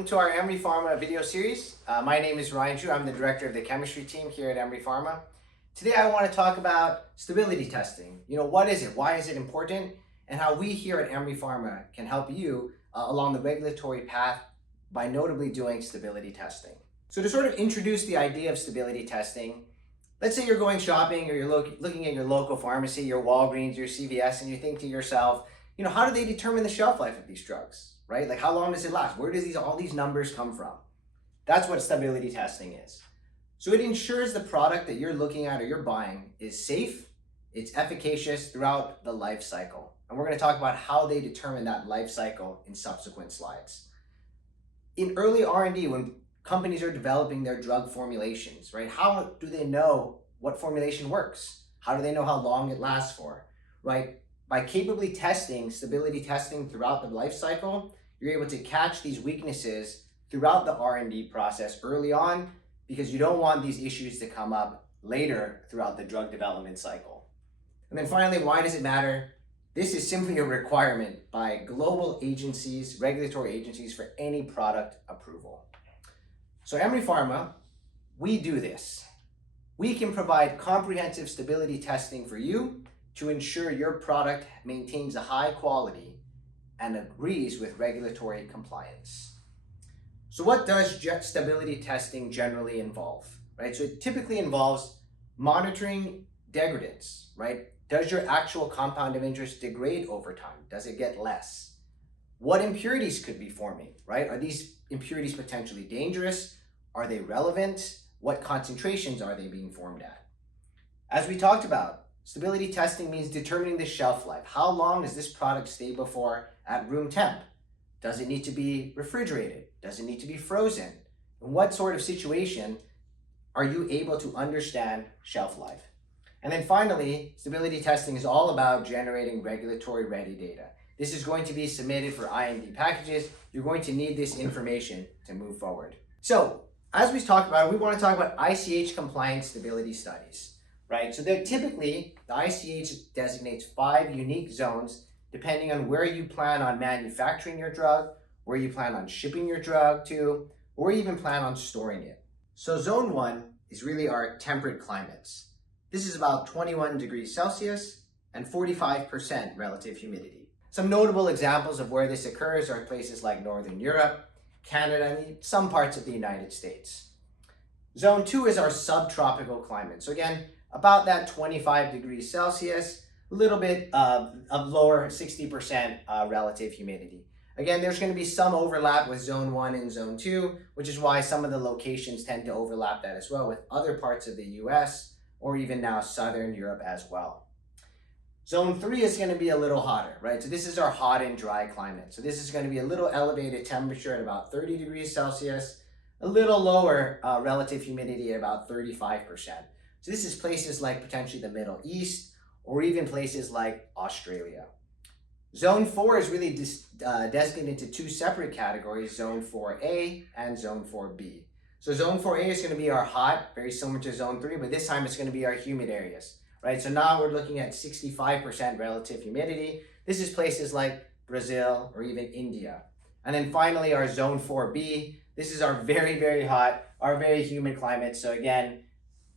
welcome to our Emery Pharma video series. My name is Ryan Chu. I'm the director of the chemistry team here at Emery Pharma. Today I want to talk about stability testing. What is it? Why is it important? And how we here at Emery Pharma can help you along the regulatory path by notably doing stability testing. So to sort of introduce the idea of stability testing, let's say you're going shopping or you're looking at your local pharmacy, your Walgreens, your CVS, and you think to yourself, how do they determine the shelf life of these drugs, right? Like how long does it last? Where does all these numbers come from? That's what stability testing is. So it ensures the product that you're looking at or you're buying is safe, it's efficacious throughout the life cycle. And we're going to talk about how they determine that life cycle in subsequent slides. In early R&D, when companies are developing their drug formulations, right? How do they know what formulation works? How do they know how long it lasts for, right? By capably testing, stability testing throughout the life cycle, you're able to catch these weaknesses throughout the R&D process early on, because you don't want these issues to come up later throughout the drug development cycle. And then finally, why does it matter? This is simply a requirement by global agencies, regulatory agencies for any product approval. So Emery Pharma, we do this. We can provide comprehensive stability testing for you to ensure your product maintains a high quality and agrees with regulatory compliance. So what does stability testing generally involve, right? So it typically involves monitoring degradants, right? Does your actual compound of interest degrade over time? Does it get less? What impurities could be forming, right? Are these impurities potentially dangerous? Are they relevant? What concentrations are they being formed at? As we talked about, stability testing means determining the shelf life. How long does this product stay before at room temp? Does it need to be refrigerated? Does it need to be frozen? In what sort of situation are you able to understand shelf life? And then finally, stability testing is all about generating regulatory ready data. This is going to be submitted for IND packages. You're going to need this information to move forward. So as we talked about, we want to talk about ICH compliant stability studies, right? So they're typically, the ICH designates 5 unique zones depending on where you plan on manufacturing your drug, where you plan on shipping your drug to, or even plan on storing it. So zone 1 is really our temperate climates. This is about 21 degrees Celsius and 45% relative humidity. Some notable examples of where this occurs are places like Northern Europe, Canada, and some parts of the United States. Zone 2 is our subtropical climate. So again, about that 25 degrees Celsius, a little bit of lower 60% relative humidity. Again, there's going to be some overlap with zone 1 and zone 2, which is why some of the locations tend to overlap that as well with other parts of the US or even now Southern Europe as well. Zone 3 is going to be a little hotter, right? So this is our hot and dry climate. So this is going to be a little elevated temperature at about 30 degrees Celsius, a little lower relative humidity at about 35%. So this is places like potentially the Middle East or even places like Australia. Zone 4 is really designated into 2 separate categories, Zone 4A and Zone 4B. So Zone 4A is going to be our hot, very similar to Zone 3, but this time it's going to be our humid areas, right? So now we're looking at 65% relative humidity. This is places like Brazil or even India. And then finally, our Zone 4B, this is our very, very hot, our very humid climate. So again,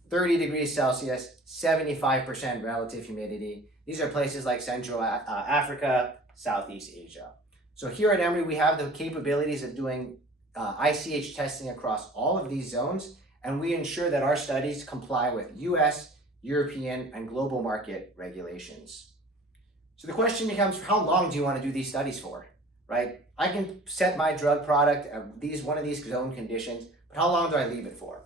30 degrees Celsius, 75% relative humidity. These are places like Central Africa, Southeast Asia. So here at Emery, we have the capabilities of doing ICH testing across all of these zones, and we ensure that our studies comply with US, European, and global market regulations. So the question becomes, how long do you want to do these studies for, right? I can set my drug product at one of these zone conditions, but how long do I leave it for?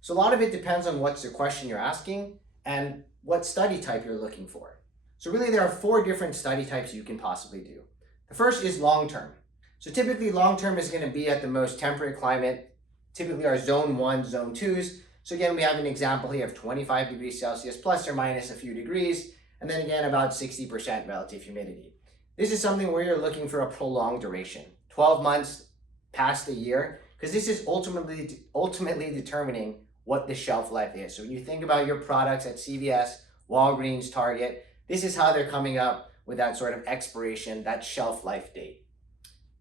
So a lot of it depends on what's the question you're asking and what study type you're looking for. So really there are 4 different study types you can possibly do. The first is long-term. So typically long-term is going to be at the most temperate climate, typically our zone 1, zone 2s. So again, we have an example here of 25 degrees Celsius plus or minus a few degrees, and then again about 60% relative humidity. This is something where you're looking for a prolonged duration, 12 months past a year, because this is ultimately determining what the shelf life is. So when you think about your products at CVS, Walgreens, Target, this is how they're coming up with that sort of expiration, that shelf life date.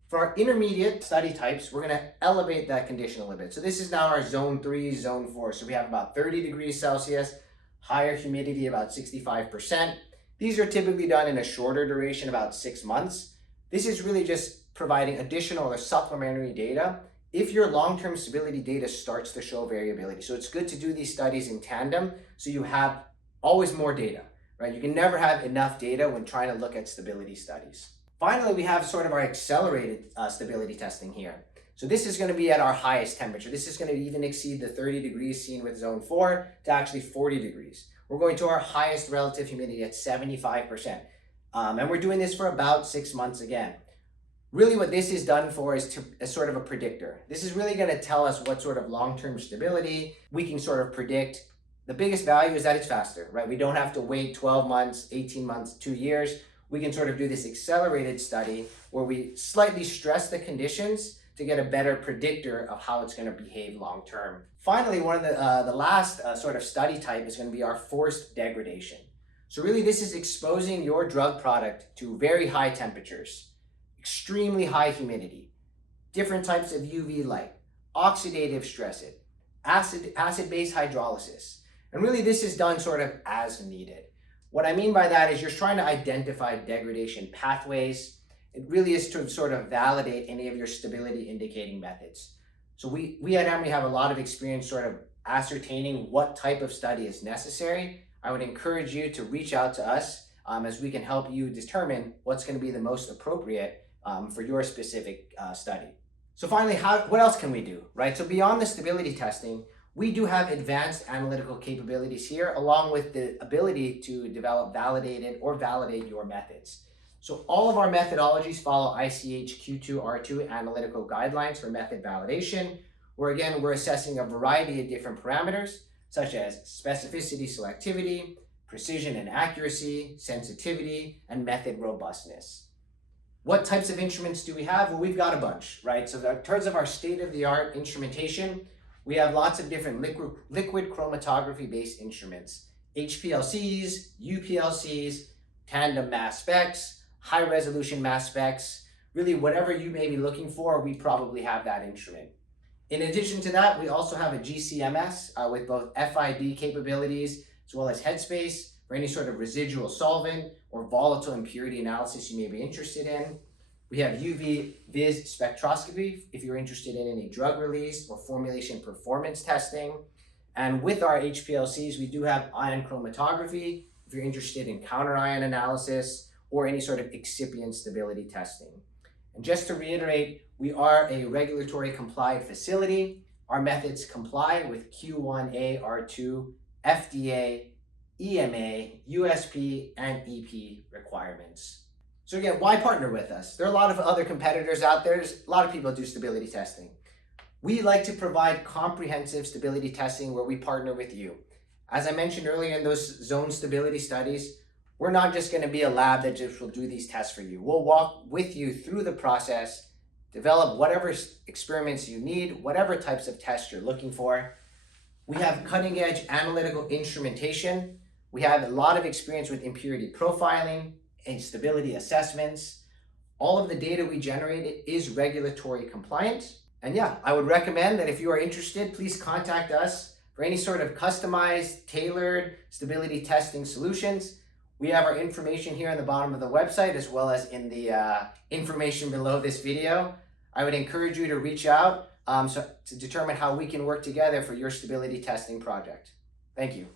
For our intermediate study types, we're going to elevate that condition a little bit. So this is now our zone 3, zone 4. So we have about 30 degrees Celsius, higher humidity, about 65%. These are typically done in a shorter duration, about 6 months. This is really just providing additional or supplementary data if your long-term stability data starts to show variability. So it's good to do these studies in tandem so you have always more data, right? You can never have enough data when trying to look at stability studies. Finally, we have sort of our accelerated stability testing here. So this is going to be at our highest temperature. This is going to even exceed the 30 degrees seen with zone 4 to actually 40 degrees. We're going to our highest relative humidity at 75%. And we're doing this for about 6 months again. Really what this is done for is as sort of a predictor. This is really going to tell us what sort of long-term stability we can sort of predict. The biggest value is that it's faster, right? We don't have to wait 12 months, 18 months, 2 years. We can sort of do this accelerated study where we slightly stress the conditions to get a better predictor of how it's going to behave long term. Finally, one of the last sort of study type is going to be our forced degradation. So really this is exposing your drug product to very high temperatures, extremely high humidity, different types of UV light, oxidative stress, acid-base hydrolysis. And really this is done sort of as needed. What I mean by that is you're trying to identify degradation pathways. It really is to sort of validate any of your stability indicating methods. So we at Emery have a lot of experience sort of ascertaining what type of study is necessary. I would encourage you to reach out to us as we can help you determine what's going to be the most appropriate for your specific study. So finally, what else can we do, right? So beyond the stability testing, we do have advanced analytical capabilities here, along with the ability to develop validated or validate your methods. So all of our methodologies follow ICH Q2R2 analytical guidelines for method validation, where again, we're assessing a variety of different parameters, such as specificity, selectivity, precision and accuracy, sensitivity, and method robustness. What types of instruments do we have? Well, we've got a bunch, right? So in terms of our state-of-the-art instrumentation, we have lots of different liquid chromatography-based instruments, HPLCs, UPLCs, tandem mass specs, high-resolution mass specs. Really, whatever you may be looking for, we probably have that instrument. In addition to that, we also have a GCMS with both FID capabilities as well as headspace for any sort of residual solvent or volatile impurity analysis you may be interested in. We have UV-vis spectroscopy if you're interested in any drug release or formulation performance testing. And with our HPLCs, we do have ion chromatography if you're interested in counter-ion analysis or any sort of excipient stability testing. And just to reiterate, we are a regulatory compliant facility. Our methods comply with Q1A, R2, FDA, EMA, USP, and EP requirements. So again, why partner with us? There are a lot of other competitors out there. There's a lot of people who do stability testing. We like to provide comprehensive stability testing where we partner with you. As I mentioned earlier in those zone stability studies, we're not just going to be a lab that just will do these tests for you. We'll walk with you through the process, develop whatever experiments you need, whatever types of tests you're looking for. We have cutting edge analytical instrumentation. We have a lot of experience with impurity profiling and stability assessments. All of the data we generated is regulatory compliant. And yeah, I would recommend that if you are interested, please contact us for any sort of customized, tailored stability testing solutions. We have our information here on the bottom of the website as well as in the information below this video. I would encourage you to reach out to determine how we can work together for your stability testing project. Thank you.